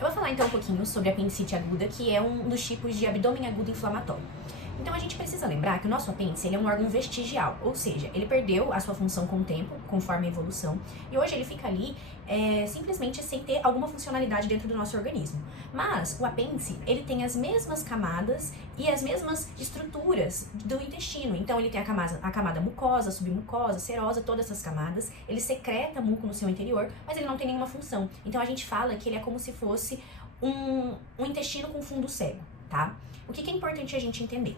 Eu vou falar então um pouquinho sobre a apendicite aguda, que é um dos tipos de abdômen agudo inflamatório. Então a gente precisa lembrar que o nosso apêndice ele é um órgão vestigial, ou seja, ele perdeu a sua função com o tempo, conforme a evolução, e hoje ele fica ali simplesmente sem ter alguma funcionalidade dentro do nosso organismo. Mas o apêndice, ele tem as mesmas camadas e as mesmas estruturas do intestino. Então ele tem a camada mucosa, submucosa, serosa, todas essas camadas. Ele secreta muco no seu interior, mas ele não tem nenhuma função. Então a gente fala que ele é como se fosse um intestino com fundo cego, tá? O que é importante a gente entender?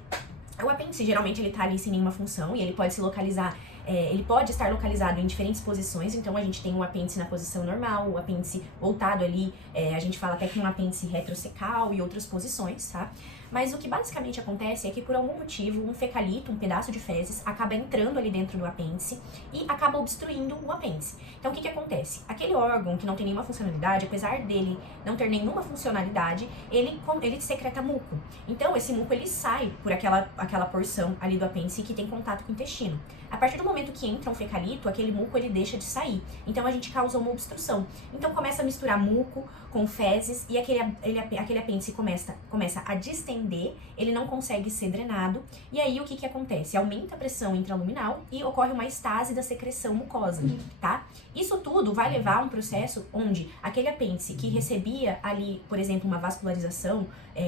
O apêndice, geralmente, ele tá ali sem nenhuma função e ele pode se localizar, ele pode estar localizado em diferentes posições. Então, a gente tem o apêndice na posição normal, o apêndice voltado ali, a gente fala até que um apêndice retrocecal e outras posições, tá? Mas o que basicamente acontece é que, por algum motivo, um fecalito, um pedaço de fezes, acaba entrando ali dentro do apêndice e acaba obstruindo o apêndice. Então, o que acontece? Aquele órgão que não tem nenhuma funcionalidade, apesar dele não ter nenhuma funcionalidade, ele secreta muco. Então, esse muco, ele sai por aquela porção ali do apêndice que tem contato com o intestino. A partir do momento que entra um fecalito, aquele muco, ele deixa de sair. Então, a gente causa uma obstrução. Então, começa a misturar muco com fezes e aquele apêndice começa a distender, ele não consegue ser drenado, e aí o que acontece? Aumenta a pressão intraluminal e ocorre uma estase da secreção mucosa, tá? Isso tudo vai levar a um processo onde aquele apêndice que recebia ali, por exemplo, uma vascularização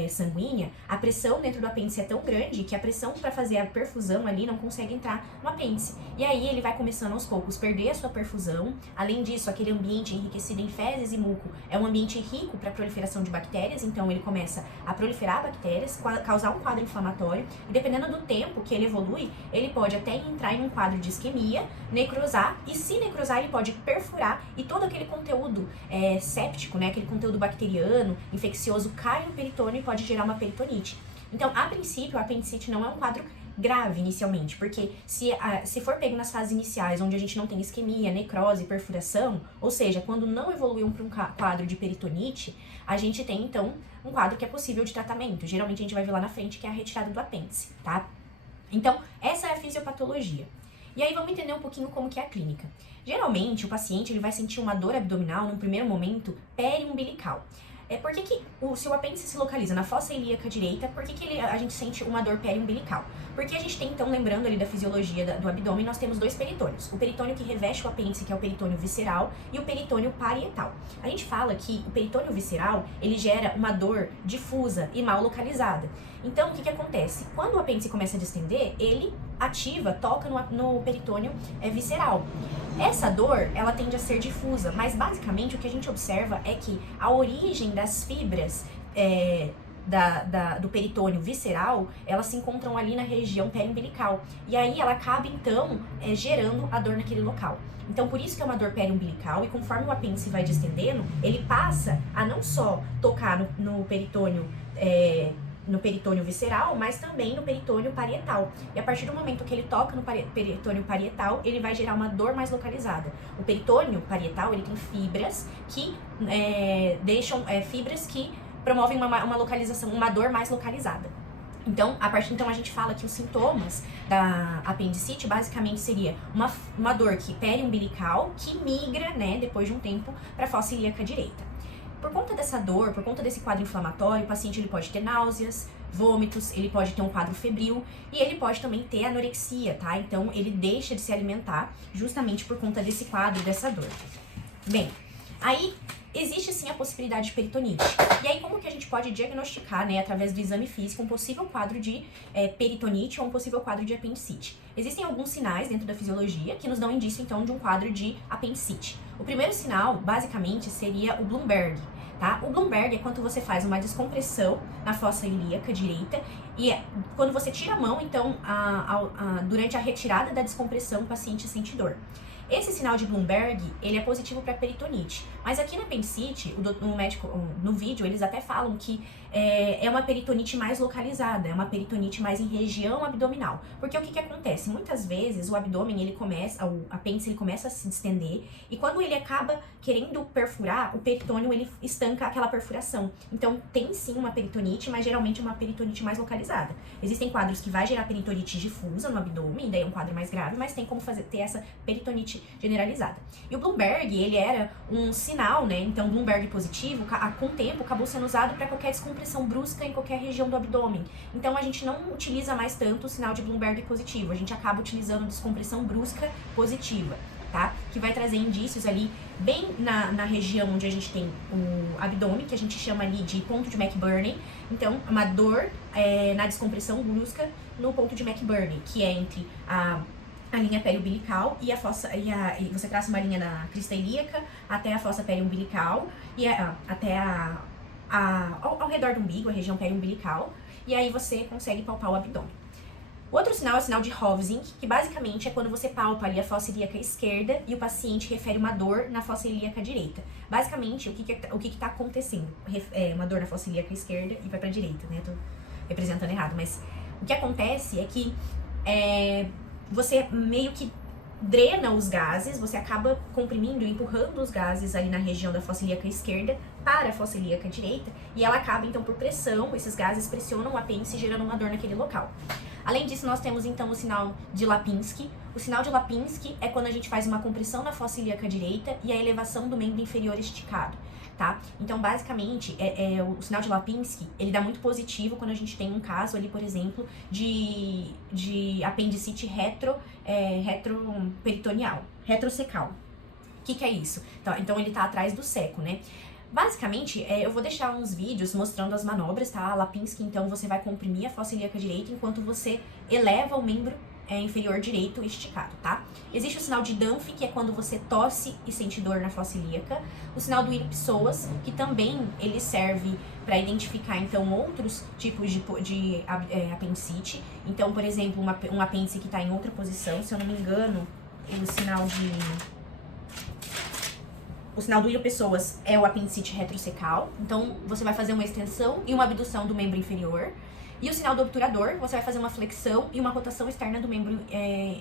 sanguínea, a pressão dentro do apêndice é tão grande que a pressão para fazer a perfusão ali não consegue entrar no apêndice. E aí ele vai começando aos poucos perder a sua perfusão. Além disso, aquele ambiente enriquecido em fezes e muco é um ambiente rico para a proliferação de bactérias, então ele começa a proliferar bactérias, causar um quadro inflamatório, e dependendo do tempo que ele evolui, ele pode até entrar em um quadro de isquemia, necrosar, e se necrosar ele pode perfurar, e todo aquele conteúdo séptico, né, aquele conteúdo bacteriano, infeccioso, cai no peritônio e pode gerar uma peritonite. Então, a princípio, a apendicite não é um quadro grave inicialmente, porque se for pego nas fases iniciais, onde a gente não tem isquemia, necrose, perfuração, ou seja, quando não evoluiu para um quadro de peritonite, a gente tem então um quadro que é possível de tratamento. Geralmente a gente vai ver lá na frente que é a retirada do apêndice, tá? Então, essa é a fisiopatologia. E aí vamos entender um pouquinho como que é a clínica. Geralmente, o paciente ele vai sentir uma dor abdominal, num primeiro momento, periumbilical. Por que se o apêndice se localiza na fossa ilíaca direita, por que a gente sente uma dor periumbilical? Porque a gente tem, então, lembrando ali da fisiologia do abdômen, nós temos dois peritônios. O peritônio que reveste o apêndice, que é o peritônio visceral, e o peritônio parietal. A gente fala que o peritônio visceral, ele gera uma dor difusa e mal localizada. Então, o que acontece? Quando o apêndice começa a distender, ele toca no peritônio visceral. Essa dor, ela tende a ser difusa, mas basicamente o que a gente observa é que a origem das fibras do peritônio visceral, elas se encontram ali na região periumbilical. E aí ela acaba, então, gerando a dor naquele local. Então, por isso que é uma dor periumbilical, e conforme o apêndice vai distendendo, ele passa a não só tocar no peritônio visceral, mas também no peritônio parietal. E a partir do momento que ele toca no peritônio parietal, ele vai gerar uma dor mais localizada. O peritônio parietal, ele tem fibras que promovem uma localização, uma dor mais localizada. Então, a gente fala que os sintomas da apendicite basicamente seria uma dor periumbilical que migra, né, depois de um tempo, para a fossa ilíaca direita. Por conta dessa dor, por conta desse quadro inflamatório, o paciente ele pode ter náuseas, vômitos, ele pode ter um quadro febril e ele pode também ter anorexia, tá? Então, ele deixa de se alimentar justamente por conta desse quadro, dessa dor. Bem, aí existe sim a possibilidade de peritonite. E aí, como que a gente pode diagnosticar, né, através do exame físico, um possível quadro de peritonite ou um possível quadro de apendicite? Existem alguns sinais dentro da fisiologia que nos dão indício, então, de um quadro de apendicite. O primeiro sinal, basicamente, seria o Bloomberg, tá? O Bloomberg é quando você faz uma descompressão na fossa ilíaca direita e quando você tira a mão, então, durante a retirada da descompressão, o paciente sente dor. Esse sinal de Bloomberg, ele é positivo para peritonite, mas aqui na apendicite, o médico, no vídeo, eles até falam que é uma peritonite mais localizada, é uma peritonite mais em região abdominal. Porque o que acontece? Muitas vezes o abdômen, o apêndice, ele começa a se distender e quando ele acaba querendo perfurar, o peritônio, ele estanca aquela perfuração. Então, tem sim uma peritonite, mas geralmente é uma peritonite mais localizada. Existem quadros que vai gerar peritonite difusa no abdômen, daí é um quadro mais grave, mas tem como ter essa peritonite pancreatite generalizada. E o Bloomberg, ele era um sinal, né? Então, Bloomberg positivo, com o tempo, acabou sendo usado para qualquer descompressão brusca em qualquer região do abdômen. Então, a gente não utiliza mais tanto o sinal de Bloomberg positivo, a gente acaba utilizando descompressão brusca positiva, tá? Que vai trazer indícios ali bem na região onde a gente tem o abdômen, que a gente chama ali de ponto de McBurney. Então, uma dor na descompressão brusca no ponto de McBurney, que é entre a linha periumbilical e a fossa, e você traça uma linha na crista ilíaca até a fossa periumbilical e até ao redor do umbigo, a região periumbilical, e aí você consegue palpar o abdômen. O outro sinal é o sinal de Hovsing, que basicamente é quando você palpa ali a fossa ilíaca esquerda e o paciente refere uma dor na fossa ilíaca direita. Basicamente, o que está acontecendo? Uma dor na fossa ilíaca esquerda e vai para a direita, né? Tô representando errado, mas o que acontece é que você meio que drena os gases, você acaba comprimindo e empurrando os gases ali na região da fossa ilíaca esquerda para a fossa ilíaca direita, e ela acaba, então, por pressão, esses gases pressionam o apêndice, gerando uma dor naquele local. Além disso, nós temos, então, o sinal de Lipinski. O sinal de Lipinski é quando a gente faz uma compressão na fossa ilíaca direita e a elevação do membro inferior esticado, tá? Então, basicamente, o sinal de Lipinski, ele dá muito positivo quando a gente tem um caso ali, por exemplo, de apendicite retroperitoneal, retrocecal. O que é isso? Então, ele tá atrás do seco, né? Basicamente, eu vou deixar uns vídeos mostrando as manobras, tá? A Lipinski, então, você vai comprimir a fossa ilíaca direita enquanto você eleva o membro inferior direito esticado, tá? Existe o sinal de Dunphy, que é quando você tosse e sente dor na fossa ilíaca. O sinal do Willi-Psoas, que também ele serve para identificar, então, outros tipos de apendicite. Então, por exemplo, um apêndice que está em outra posição, se eu não me engano, o sinal do Willi-Psoas é o apendicite retrocecal. Então, você vai fazer uma extensão e uma abdução do membro inferior. E o sinal do obturador, você vai fazer uma flexão e uma rotação externa do membro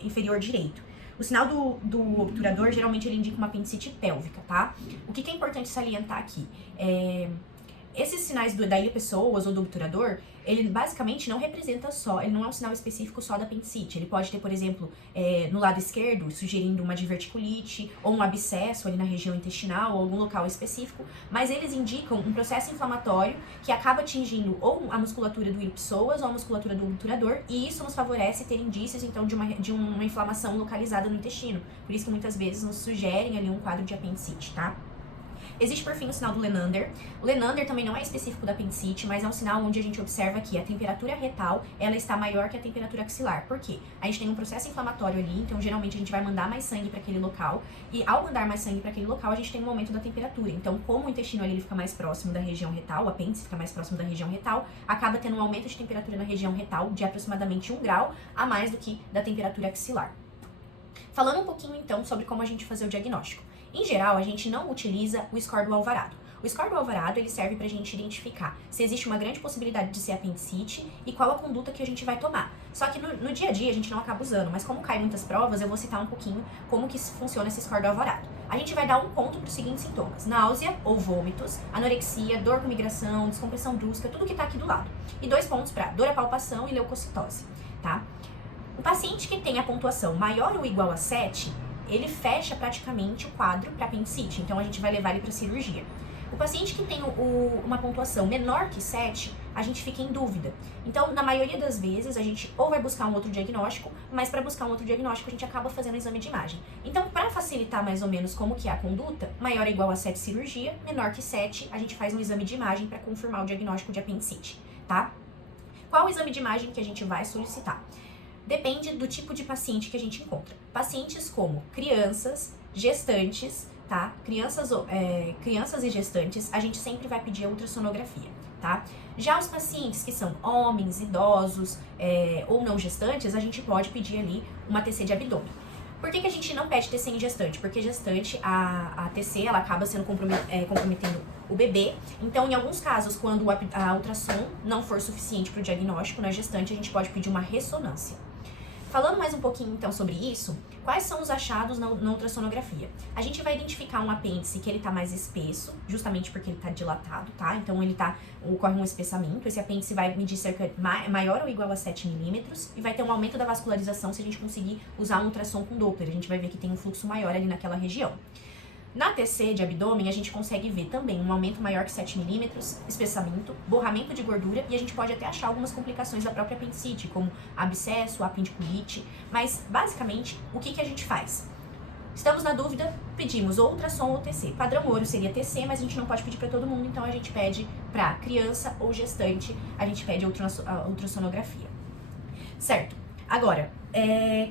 inferior direito. O sinal do obturador, geralmente, ele indica uma apendicite pélvica, tá? O que é importante salientar aqui? Esses sinais da Willi-Psoas ou do obturador, ele basicamente não representa ele não é um sinal específico só da apendicite. Ele pode ter, por exemplo, no lado esquerdo, sugerindo uma diverticulite ou um abscesso ali na região intestinal ou algum local específico, mas eles indicam um processo inflamatório que acaba atingindo ou a musculatura do Willi-Psoas ou a musculatura do obturador, e isso nos favorece ter indícios, então, de uma inflamação localizada no intestino. Por isso que muitas vezes nos sugerem ali um quadro de apendicite, tá? Existe, por fim, o sinal do Lenander. O Lenander também não é específico da apendicite, mas é um sinal onde a gente observa que a temperatura retal, ela está maior que a temperatura axilar. Por quê? A gente tem um processo inflamatório ali, então geralmente a gente vai mandar mais sangue para aquele local, e ao mandar mais sangue para aquele local, a gente tem um aumento da temperatura. Então, como o intestino ali ele fica mais próximo da região retal, o apêndice fica mais próximo da região retal, acaba tendo um aumento de temperatura na região retal de aproximadamente 1 grau a mais do que da temperatura axilar. Falando um pouquinho, então, sobre como a gente fazer o diagnóstico. Em geral, a gente não utiliza o score do Alvarado. O score do Alvarado, ele serve pra gente identificar se existe uma grande possibilidade de ser apendicite e qual a conduta que a gente vai tomar. Só que no dia a dia a gente não acaba usando, mas como cai muitas provas, eu vou citar um pouquinho como que funciona esse score do Alvarado. A gente vai dar 1 ponto para os seguintes sintomas: náusea ou vômitos, anorexia, dor com migração, descompressão brusca, tudo que tá aqui do lado. E 2 pontos para dor à palpação e leucocitose, tá? O paciente que tem a pontuação maior ou igual a 7, ele fecha praticamente o quadro para apendicite, então a gente vai levar ele para cirurgia. O paciente que tem uma pontuação menor que 7, a gente fica em dúvida. Então, na maioria das vezes, a gente ou vai buscar um outro diagnóstico, mas para buscar um outro diagnóstico, a gente acaba fazendo um exame de imagem. Então, para facilitar mais ou menos como que é a conduta, maior ou igual a 7 cirurgia, menor que 7, a gente faz um exame de imagem para confirmar o diagnóstico de apendicite, tá? Qual o exame de imagem que a gente vai solicitar? Depende do tipo de paciente que a gente encontra. Pacientes como crianças, gestantes, tá? Crianças e gestantes, a gente sempre vai pedir a ultrassonografia, tá? Já os pacientes que são homens, idosos ou não gestantes, a gente pode pedir ali uma TC de abdômen. Por que a gente não pede TC em gestante? Porque gestante, a TC, ela acaba sendo comprometendo o bebê. Então, em alguns casos, quando a ultrassom não for suficiente para o diagnóstico, na gestante a gente pode pedir uma ressonância. Falando mais um pouquinho, então, sobre isso, Quais são os achados na ultrassonografia? A gente vai identificar um apêndice que ele tá mais espesso, justamente porque ele tá dilatado, tá? Então ocorre um espessamento, esse apêndice vai medir cerca maior ou igual a 7 milímetros e vai ter um aumento da vascularização se a gente conseguir usar um ultrassom com Doppler. A gente vai ver que tem um fluxo maior ali naquela região. Na TC de abdômen, a gente consegue ver também um aumento maior que 7 milímetros, espessamento, borramento de gordura e a gente pode até achar algumas complicações da própria apendicite, como abscesso, apendiculite, mas basicamente, o que a gente faz? Estamos na dúvida, pedimos ou ultrassom ou TC. Padrão ouro seria TC, mas a gente não pode pedir para todo mundo, então a gente pede para criança ou gestante, a gente pede ultrassonografia. Certo? Agora,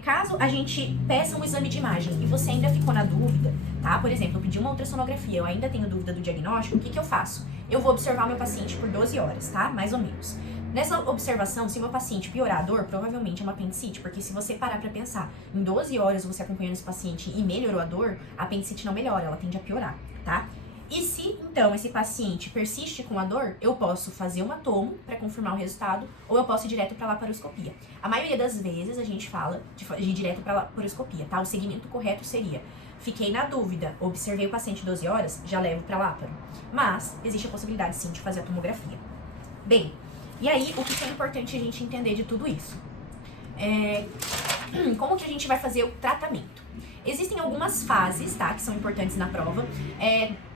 caso a gente peça um exame de imagem e você ainda ficou na dúvida, tá? Por exemplo, eu pedi uma ultrassonografia, eu ainda tenho dúvida do diagnóstico, o que eu faço? Eu vou observar meu paciente por 12 horas, tá? Mais ou menos. Nessa observação, se o meu paciente piorar a dor, provavelmente é uma apendicite, porque se você parar pra pensar, em 12 horas você acompanhando esse paciente e melhorou a dor, a apendicite não melhora, ela tende a piorar, tá? E se, então, esse paciente persiste com a dor, eu posso fazer uma tomo para confirmar o resultado, ou eu posso ir direto para laparoscopia. A maioria das vezes a gente fala de ir direto para laparoscopia, tá? O segmento correto seria, fiquei na dúvida, observei o paciente 12 horas, já levo para láparo. Mas, existe a possibilidade sim de fazer a tomografia. Bem, e aí, o que é importante a gente entender de tudo isso? Como que a gente vai fazer o tratamento? Existem algumas fases, tá, que são importantes na prova,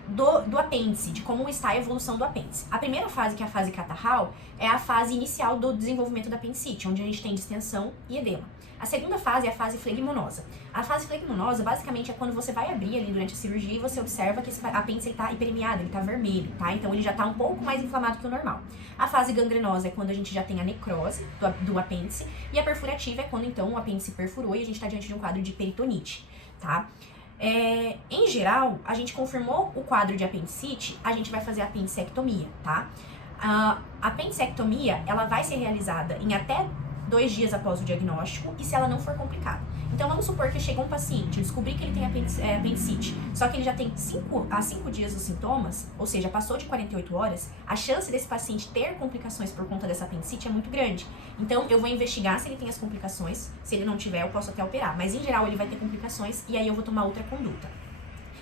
do apêndice, de como está a evolução do apêndice. A primeira fase, que é a fase catarral, é a fase inicial do desenvolvimento da apendicite, onde a gente tem distensão e edema. A segunda fase é a fase flegmonosa. A fase flegmonosa, basicamente, é quando você vai abrir ali durante a cirurgia e você observa que esse apêndice está hiperemiado, ele está vermelho, tá? Então, ele já está um pouco mais inflamado que o normal. A fase gangrenosa é quando a gente já tem a necrose do apêndice. E a perfurativa é quando, então, o apêndice perfurou e a gente está diante de um quadro de peritonite, tá? Em geral, a gente confirmou o quadro de apendicite, a gente vai fazer a apendicectomia, tá? A apendicectomia, ela vai ser realizada em até 2 dias após o diagnóstico e se ela não for complicada. Então, vamos supor que chegou um paciente, descobri que ele tem apendicite, só que ele já tem 5 dias os sintomas, ou seja, passou de 48 horas, a chance desse paciente ter complicações por conta dessa apendicite é muito grande. Então, eu vou investigar se ele tem as complicações, se ele não tiver, eu posso até operar, mas em geral ele vai ter complicações e aí eu vou tomar outra conduta.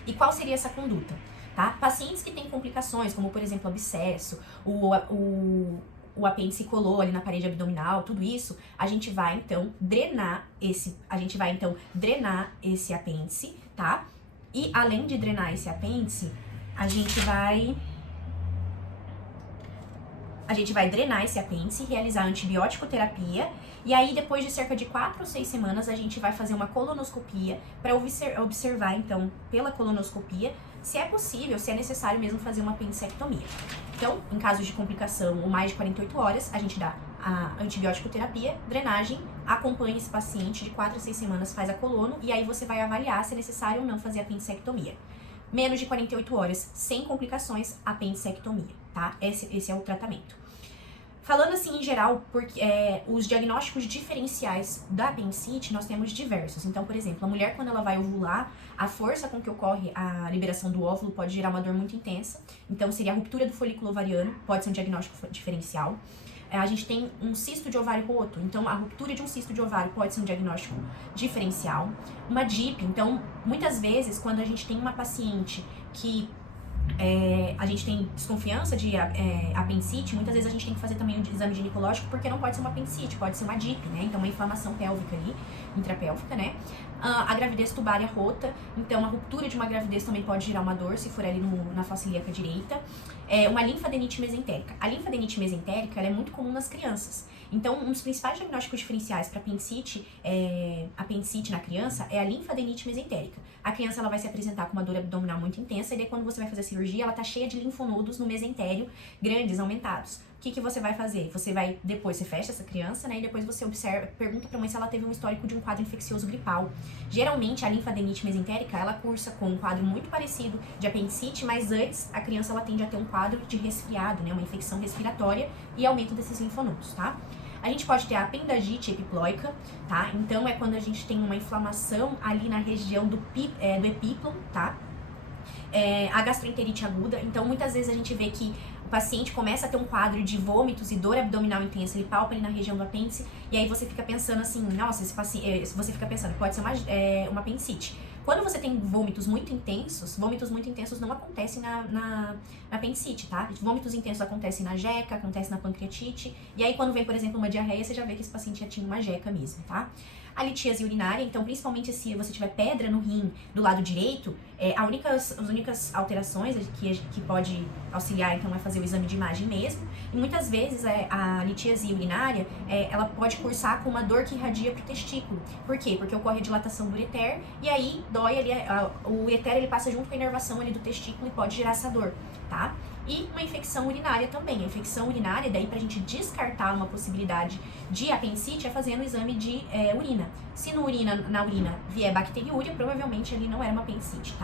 E qual seria essa conduta? Tá? Pacientes que têm complicações, como por exemplo abscesso, o apêndice colou ali na parede abdominal, tudo isso, a gente vai então drenar esse apêndice, tá? E além de drenar esse apêndice, a gente vai drenar esse apêndice, realizar antibiótico terapia, e aí depois de cerca de 4 ou 6 semanas a gente vai fazer uma colonoscopia para observar então pela colonoscopia se é possível, se é necessário mesmo fazer uma apendicectomia. Então, em casos de complicação ou mais de 48 horas, a gente dá a antibiótico terapia, drenagem, acompanha esse paciente de 4 a 6 semanas, faz a colono e aí você vai avaliar se é necessário ou não fazer a apendicectomia. Menos de 48 horas, sem complicações, apendicectomia, tá? Esse é o tratamento. Falando assim em geral, porque os diagnósticos diferenciais da apendicite nós temos diversos. Então, por exemplo, a mulher quando ela vai ovular, a força com que ocorre a liberação do óvulo pode gerar uma dor muito intensa. Então, seria a ruptura do folículo ovariano, pode ser um diagnóstico diferencial. A gente tem um cisto de ovário roto, então a ruptura de um cisto de ovário pode ser um diagnóstico diferencial. Uma DIP, então, muitas vezes, quando a gente tem uma paciente que a gente tem desconfiança de apendicite, muitas vezes a gente tem que fazer também um exame ginecológico, porque não pode ser uma apendicite, pode ser uma DIP, né? Então, uma inflamação pélvica ali, intrapélvica, né? A gravidez tubária rota, então a ruptura de uma gravidez também pode gerar uma dor, se for ali na face ilíaca direita. Uma linfadenite mesentérica. A linfadenite mesentérica, ela é muito comum nas crianças. Então, um dos principais diagnósticos diferenciais para apendicite na criança é a linfadenite mesentérica. A criança ela vai se apresentar com uma dor abdominal muito intensa e daí quando você vai fazer a cirurgia, ela tá cheia de linfonodos no mesentério, grandes, aumentados. O que você vai fazer? Você fecha essa criança, né, e depois você pergunta pra mãe se ela teve um histórico de um quadro infeccioso gripal. Geralmente, a linfadenite mesentérica, ela cursa com um quadro muito parecido de apendicite, mas antes, a criança, ela tende a ter um quadro de resfriado, né, uma infecção respiratória e aumento desses linfonodos, tá? A gente pode ter a apendagite epiploica, tá? Então, é quando a gente tem uma inflamação ali na região do epíplon, tá? A gastroenterite aguda, então muitas vezes a gente vê que o paciente começa a ter um quadro de vômitos e dor abdominal intensa, ele palpa ali na região do apêndice, e aí você fica pensando assim, nossa, esse paciente, você fica pensando, pode ser uma apendicite. Quando você tem vômitos muito intensos não acontecem na apendicite, tá? Vômitos intensos acontecem na jeca, acontecem na pancreatite, e aí quando vem, por exemplo, uma diarreia, você já vê que esse paciente já tinha uma jeca mesmo, tá? A litíase urinária, então, principalmente se você tiver pedra no rim do lado direito, as únicas alterações que pode auxiliar, então, é fazer o exame de imagem mesmo. E muitas vezes a litíase urinária, ela pode cursar com uma dor que irradia pro testículo. Por quê? Porque ocorre a dilatação do ureter, e aí dói ali, o ureter ele passa junto com a inervação ali do testículo e pode gerar essa dor, tá? E uma infecção urinária também. A infecção urinária, daí pra gente descartar uma possibilidade de apendicite, é fazendo o exame de urina. Se na urina vier bacteriúria, provavelmente ali não era uma apendicite, tá?